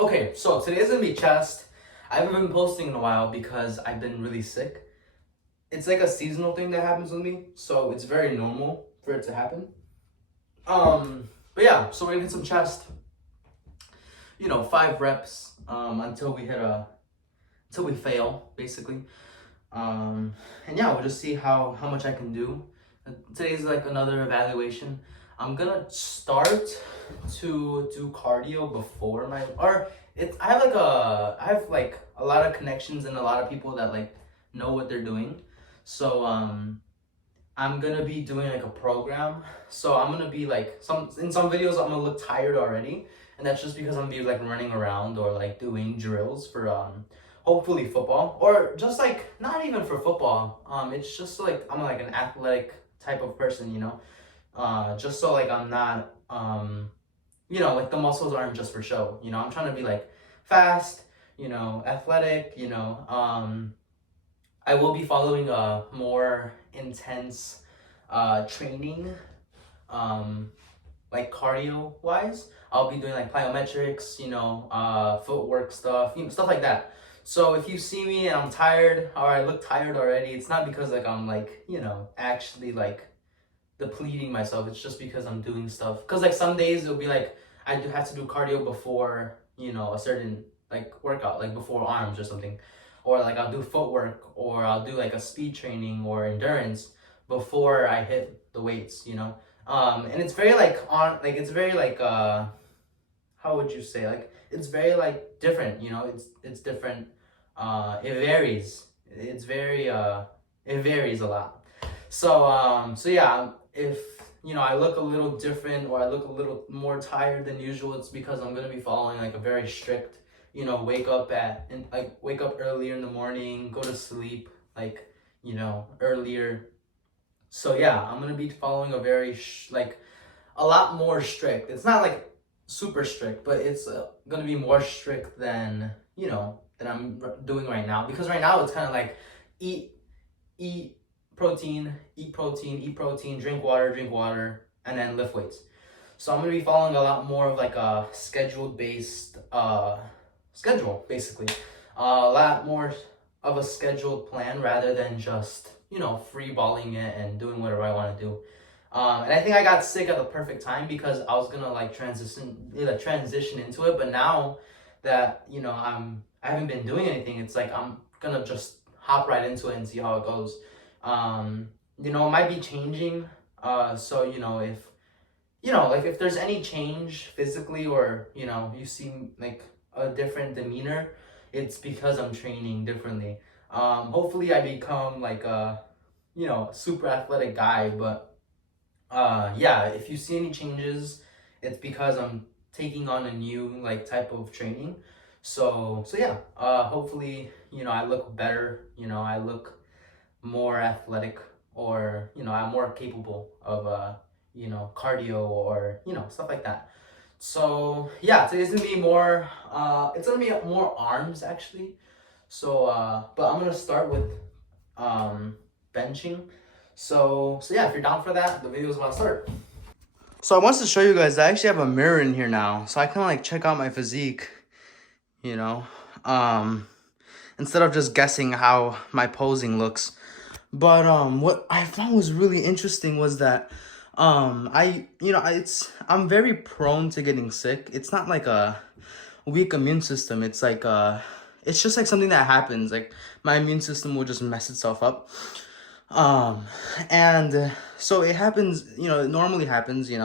Okay, so today's gonna be chest. I haven't been posting in a while because I've been really sick. It's like a seasonal thing that happens with me, so it's very normal for it to happen. But yeah, so we're gonna hit some chest. 5 reps until we until we fail, basically. And yeah, we'll just see how much I can do. Today's like another evaluation. I'm gonna start to do cardio before my or it's I have like a lot of connections and a lot of people that like know what they're doing. So I'm gonna be doing like a program. So I'm gonna be like in some videos I'm gonna look tired already, and that's just because I'm gonna be like running around or like doing drills for hopefully football, or just like not even for football. It's just like I'm like an athletic type of person, just so like I'm not like the muscles aren't just for show. I'm trying to be like fast, athletic, I will be following a more intense training, like cardio wise. I'll be doing like plyometrics, footwork stuff, stuff like that. So if you see me and I'm tired or I look tired already, it's not because like I'm like, actually like depleting myself. It's just because I'm doing stuff. Cause like some days it'll be like I do have to do cardio before, a certain like workout, like before arms or something. Or like I'll do footwork or I'll do like a speed training or endurance before I hit the weights. And it's very like it's very like how would you say, like it's very like different, it's different. It varies. It varies a lot. So yeah, if I look a little different or I look a little more tired than usual, it's because I'm gonna be following like a very strict, wake up earlier in the morning, go to sleep like, earlier. So yeah, I'm gonna be following a very like a lot more strict. It's not like super strict, but it's gonna be more strict than than I'm doing right now, because right now it's kind of like eat eat protein, eat protein, eat protein, drink water, and then lift weights. So I'm gonna be following a lot more of like a scheduled based schedule, basically. A lot more of a scheduled plan rather than just free balling it and doing whatever I want to do. And I think I got sick at the perfect time because I was gonna like transition into it, but now that I haven't been doing anything, it's like I'm gonna just hop right into it and see how it goes. It might be changing. So if like if there's any change physically, or you see like a different demeanor, it's because I'm training differently. Hopefully I become like a super athletic guy, but yeah, if you see any changes, it's because I'm taking on a new like type of training. So yeah, hopefully I look better, I look more athletic, or I'm more capable of cardio, or stuff like that. So yeah, today's gonna be more it's gonna be more arms actually. So but I'm gonna start with benching. So yeah, if you're down for that, the video is about to start. So I wanted to show you guys, I actually have a mirror in here now, so I can like check out my physique, you know, um, instead of just guessing how my posing looks. But what I found was really interesting was that I'm very prone to getting sick. It's not like a weak immune system. It's like it's just like something that happens. Like my immune system will just mess itself up. Um, and so it happens, it normally happens, when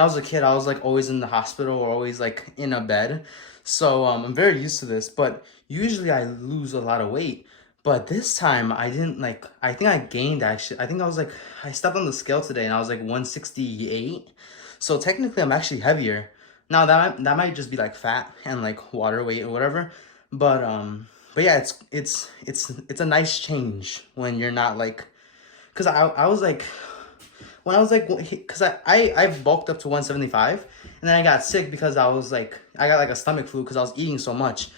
I was a kid, I was like always in the hospital or always like in a bed. So I'm very used to this, but usually I lose a lot of weight. But this time I didn't, like, I think I gained actually. I think I stepped on the scale today and I was like 168. So technically I'm actually heavier. Now that might just be like fat and like water weight or whatever. But yeah, it's a nice change when you're not like, because I was like, when I was like, because I bulked up to 175, and then I got sick because I got like a stomach flu because I was eating so much.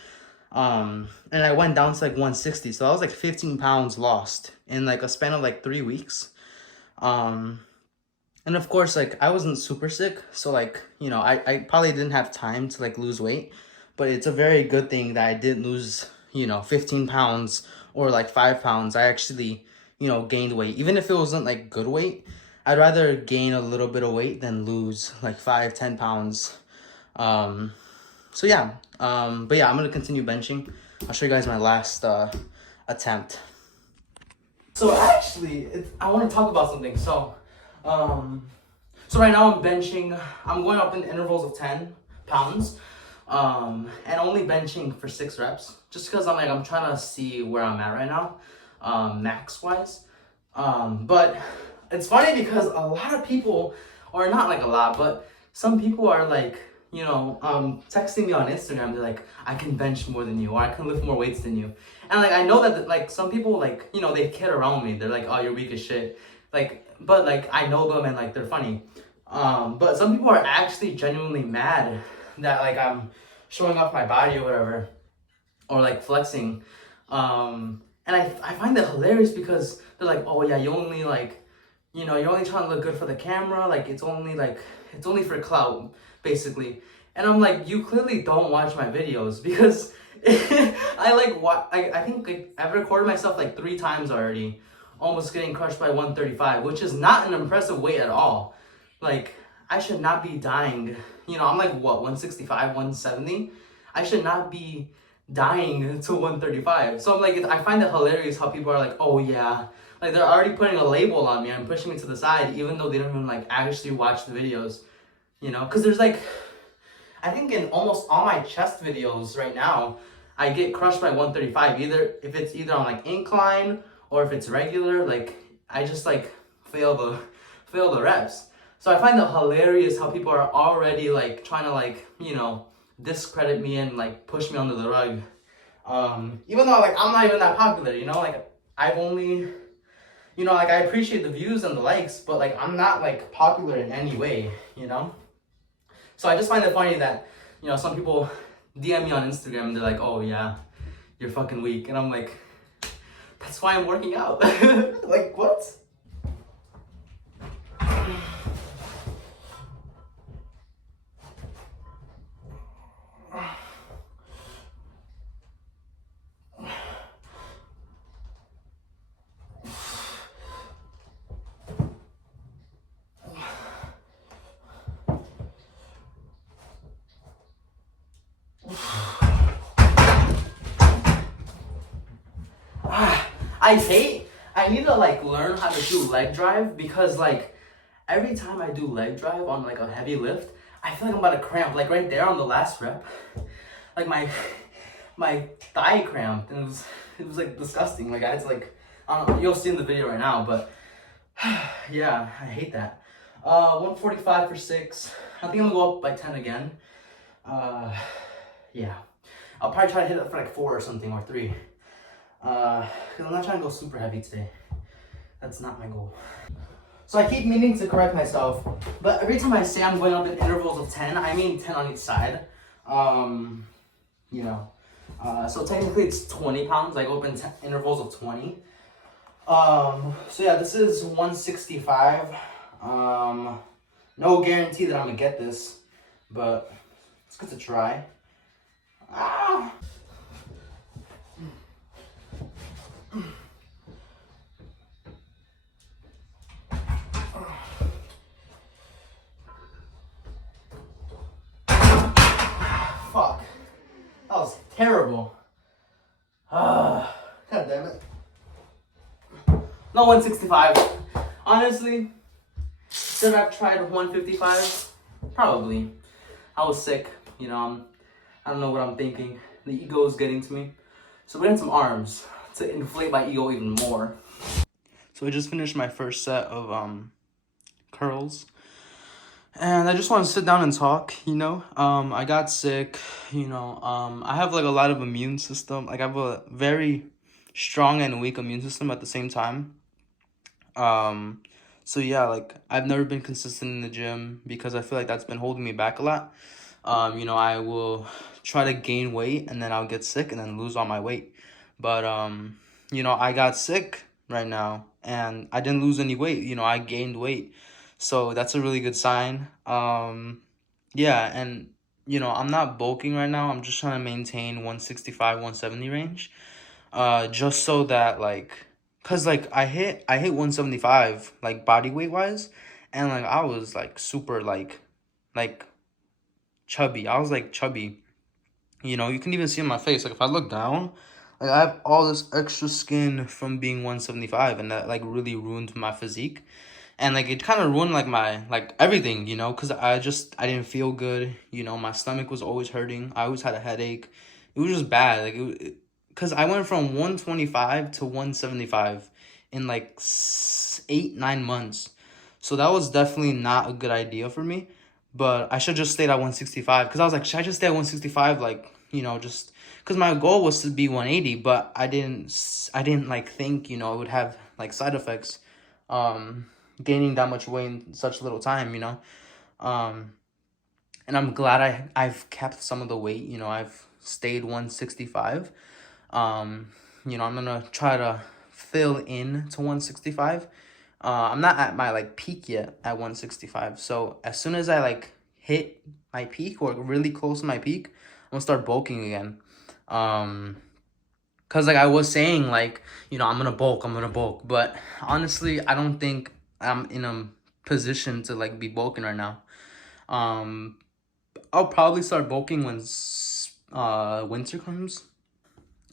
And I went down to like 160, so I was like 15 pounds lost in like a span of like 3 weeks. Um, and of course, like I wasn't super sick, so like, I probably didn't have time to like lose weight. but it's a very good thing that I didn't lose, 15 pounds or like 5 pounds. I actually, gained weight. Even if it wasn't like good weight, I'd rather gain a little bit of weight than lose like 5, 10 pounds. Um, so yeah, but yeah, I'm gonna continue benching. I'll show you guys my last attempt. So actually, I want to talk about something. So right now I'm benching. I'm going up in intervals of 10 pounds, and only benching for 6 reps, just because I'm trying to see where I'm at right now, max wise. But it's funny because a lot of people, or not like a lot, but some people are like, texting me on Instagram. They're like, I can bench more than you, or I can lift more weights than you. And like, I know that like some people like, they kid around me. They're like, oh, you're weak as shit. Like, but like I know them and like they're funny. But some people are actually genuinely mad that like I'm showing off my body or whatever, or like flexing. And I find that hilarious because they're like, oh yeah, you only like, you're only trying to look good for the camera. Like it's only for clout, basically. And I'm like, you clearly don't watch my videos because I think like I've recorded myself like 3 times already, almost getting crushed by 135, which is not an impressive weight at all. Like I should not be dying. I'm like what, 165, 170? I should not be dying to 135. So I'm like, I find it hilarious how people are like, oh yeah, like they're already putting a label on me and pushing me to the side, even though they don't even like actually watch the videos, because there's like, I think in almost all my chest videos right now, I get crushed by 135. If it's either on like incline or if it's regular, like I just like fail the reps. So I find it hilarious how people are already like trying to like, discredit me and like push me under the rug. Even though like I'm not even that popular, like I've only, like I appreciate the views and the likes, but like I'm not like popular in any way, So I just find it funny that, some people DM me on Instagram and they're like, oh yeah, you're fucking weak. And I'm like, that's why I'm working out. Like what? I need to like learn how to do leg drive because like every time I do leg drive on like a heavy lift, I feel like I'm about to cramp. Like right there on the last rep, like my thigh cramped and it was like disgusting. Like I had to like, I don't know, you'll see in the video right now, but yeah, I hate that. 145 for 6. I think I'm gonna go up by 10 again. Yeah, I'll probably try to hit it for like 4 or something, or 3. Cause I'm not trying to go super heavy today. That's not my goal. So I keep meaning to correct myself, but every time I say I'm going up in intervals of 10, I mean 10 on each side. So technically it's 20 pounds. I go up in intervals of 20. So yeah, this is 165. No guarantee that I'm gonna get this, but it's good to try. Ah! Fuck. That was terrible. God damn it. No, 165. Honestly, should I have tried 155? Probably. I was sick, I don't know what I'm thinking. The ego is getting to me. So we had some arms to inflate my ego even more. So I just finished my first set of curls. And I just want to sit down and talk, I got sick, I have like a lot of immune system. Like I have a very strong and weak immune system at the same time. So yeah, like I've never been consistent in the gym because I feel like that's been holding me back a lot. I will try to gain weight and then I'll get sick and then lose all my weight. But, I got sick right now and I didn't lose any weight. I gained weight. So that's a really good sign. Yeah, and I'm not bulking right now. I'm just trying to maintain 165, 170 range. Just so that like, cause like I hit 175 like body weight wise, and like I was like super like chubby. I was like chubby. You can even see on my face. Like if I look down, like I have all this extra skin from being 175, and that like really ruined my physique. And like it kind of ruined like my like everything, because I didn't feel good. My stomach was always hurting. I always had a headache. It was just bad. Like because I went from 125 to 175 in like 8 9 months. So that was definitely not a good idea for me. But I should just stayed at 165, because I was like, should I just stay at 165? Like, just because my goal was to be 180, but I didn't like think, it would have like side effects, gaining that much weight in such little time, um, and I'm glad I've kept some of the weight, I've stayed 165. I'm gonna try to fill in to 165. I'm not at my like peak yet at 165. So as soon as I like hit my peak or really close to my peak, I'm gonna start bulking again. Um, cause like I was saying, like, I'm gonna bulk. But honestly, I don't think I'm in a position to like be bulking right now. Um, I'll probably start bulking when winter comes.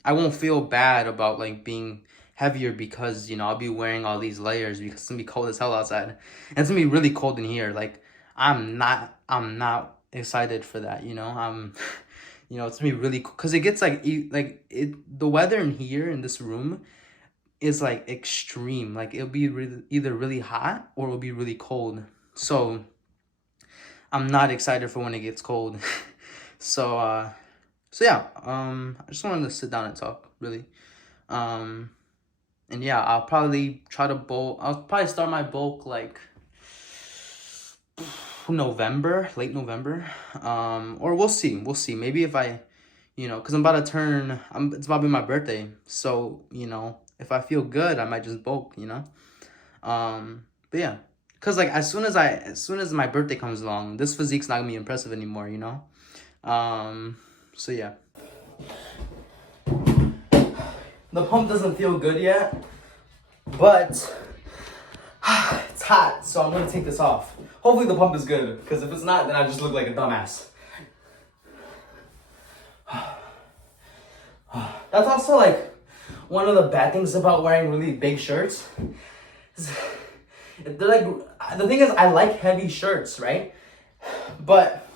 I won't feel bad about like being heavier, because I'll be wearing all these layers, because it's gonna be cold as hell outside. And it's gonna be really cold in here. Like I'm not excited for that, I'm it's gonna be really cool, because it gets like the weather in here in this room is like extreme. Like it'll be either really hot or it'll be really cold. So I'm not excited for when it gets cold. So so yeah, I just wanted to sit down and talk, really. Um, and yeah, I'll probably try to bulk. I'll probably start my bulk like November, late November. Or we'll see. We'll see. Maybe if because I'm about to turn. It's about to be my birthday, so if I feel good, I might just bulk. But yeah, because like as soon as my birthday comes along, this physique's not gonna be impressive anymore. So yeah. The pump doesn't feel good yet, but it's hot, so I'm gonna take this off. Hopefully the pump is good, because if it's not, then I just look like a dumbass. That's also like one of the bad things about wearing really big shirts. They're like, the thing is, I like heavy shirts, right? But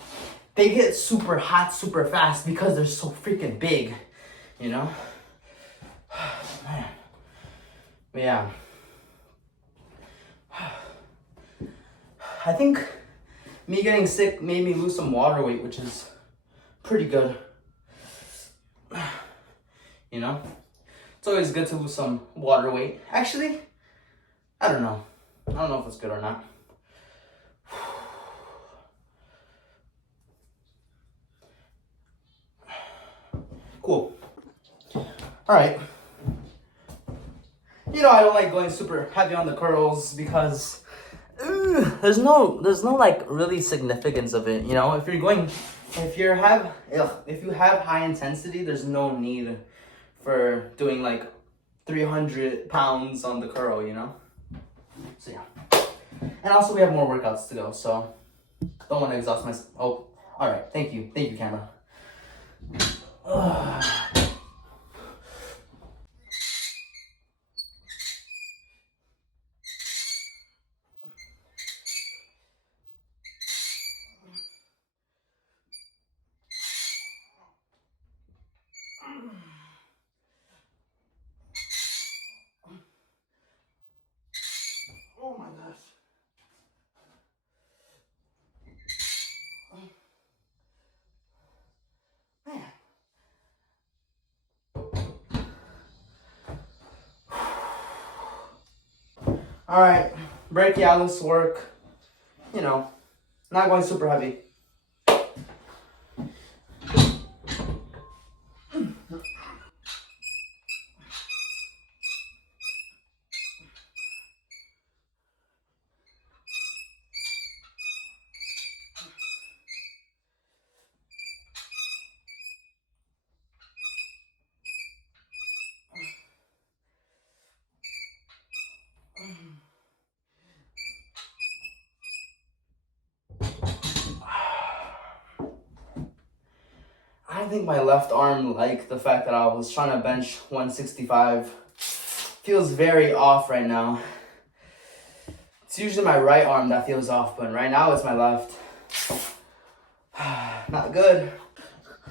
they get super hot super fast because they're so freaking big, you know? Man. But yeah. I think me getting sick made me lose some water weight, which is pretty good. It's always good to lose some water weight. Actually, I don't know. I don't know if it's good or not. Cool. All right. I don't like going super heavy on the curls, because there's no like really significance of it. If you have high intensity, there's no need for doing like 300 pounds on the curl. So yeah. And also we have more workouts to go, so don't want to exhaust myself. Oh, all right. Thank you, camera. Oh my gosh. Man. All right, brachialis work. Not going super heavy. I don't think my left arm liked the fact that I was trying to bench 165. Feels very off right now. It's usually my right arm that feels off, but right now it's my left. Not good.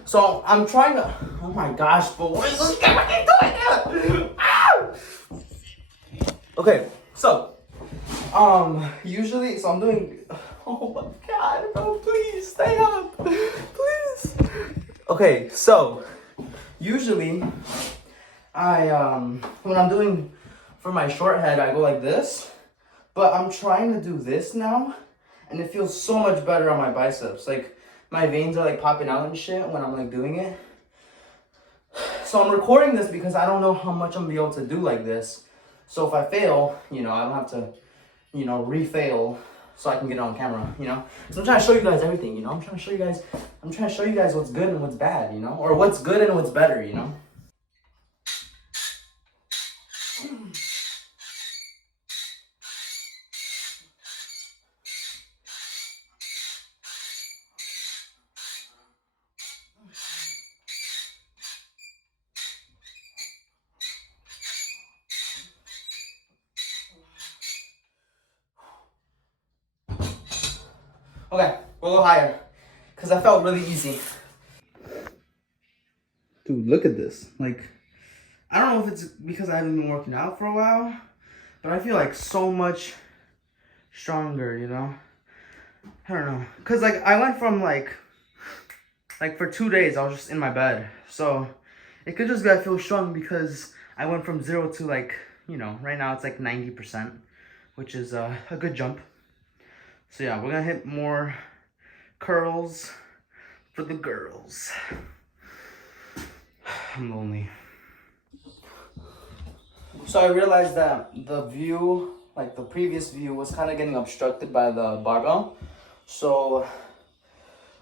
So I'm trying to, oh my gosh, but what is this guy doing? Okay, so, usually, so I'm doing, oh my God, no, please, stay up, please. Okay, so, usually, when I'm doing, for my short head, I go like this, but I'm trying to do this now, and it feels so much better on my biceps, like, my veins are like popping out and shit when I'm like doing it. So I'm recording this because I don't know how much I'm gonna be able to do like this. So if I fail, I don't have to, re-fail so I can get it on camera, So I'm trying to show you guys everything, I'm trying to show you guys what's good and what's bad, or what's good and what's better, Okay, we'll go higher, because I felt really easy. Dude, look at this. Like, I don't know if it's because I haven't been working out for a while, but I feel like so much stronger, I don't know. Because, like, I went from, like, for 2 days, I was just in my bed. So, it could just be I feel strong because I went from 0 to, like, right now it's, like, 90%, which is a good jump. So, yeah, we're going to hit more curls for the girls. I'm lonely. So, I realized that the view, like, the previous view was kind of getting obstructed by the barbell. So,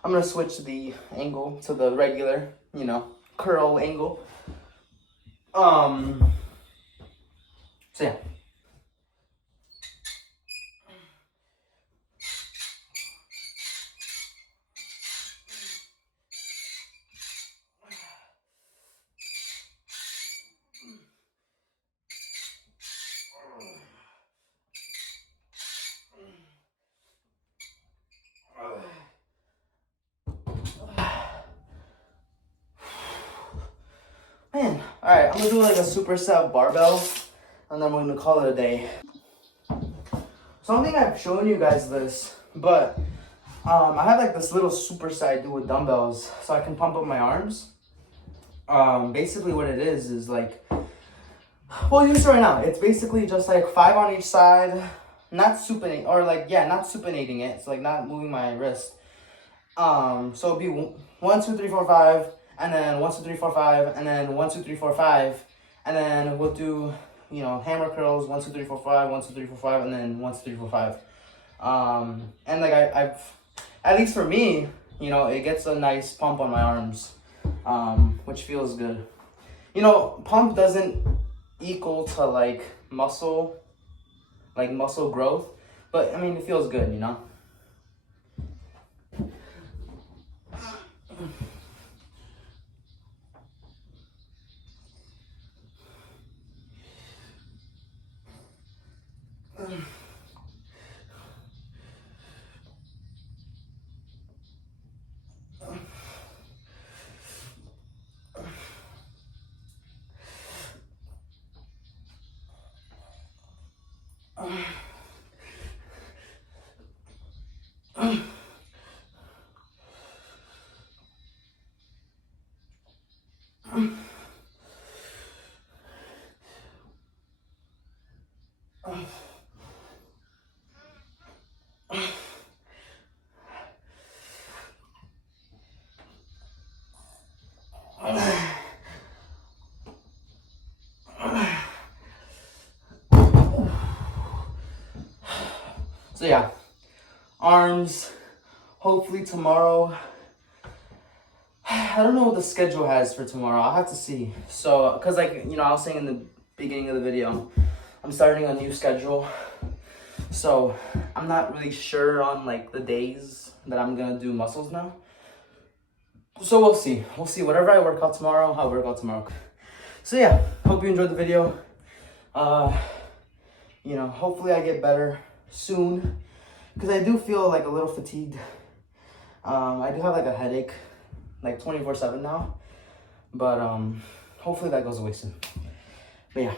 I'm going to switch the angle to the regular, curl angle. So yeah. Man, alright, I'm gonna do like a superset barbell, and then we're gonna call it a day. So I don't think I've shown you guys this, but I have like this little superset I do with dumbbells, so I can pump up my arms. Basically what it is like, well, use it right now. It's basically just like 5 on each side, not supinating, or like, yeah, not supinating it. It's like not moving my wrist. So it'll be 1, 2, 3, 4, 5, and then 1, 2, 3, 4, 5, and then 1, 2, 3, 4, 5, and then we'll do, hammer curls, 1, 2, 3, 4, 5, 1, 2, 3, 4, 5, and then 1, 2, 3, 4, 5. And like I've, at least for me, it gets a nice pump on my arms, which feels good. Pump doesn't equal to like muscle growth, but I mean, it feels good, So yeah, arms, hopefully tomorrow. I don't know what the schedule has for tomorrow. I'll have to see. So, cause like, I was saying in the beginning of the video, I'm starting a new schedule. So I'm not really sure on like the days that I'm gonna do muscles now. So we'll see. We'll see. Whatever I work out tomorrow, I'll work out tomorrow. So yeah, hope you enjoyed the video. You know, hopefully I get better soon, because I do feel like a little fatigued. I do have like a headache, like 24/7 now, but hopefully that goes away soon. But yeah.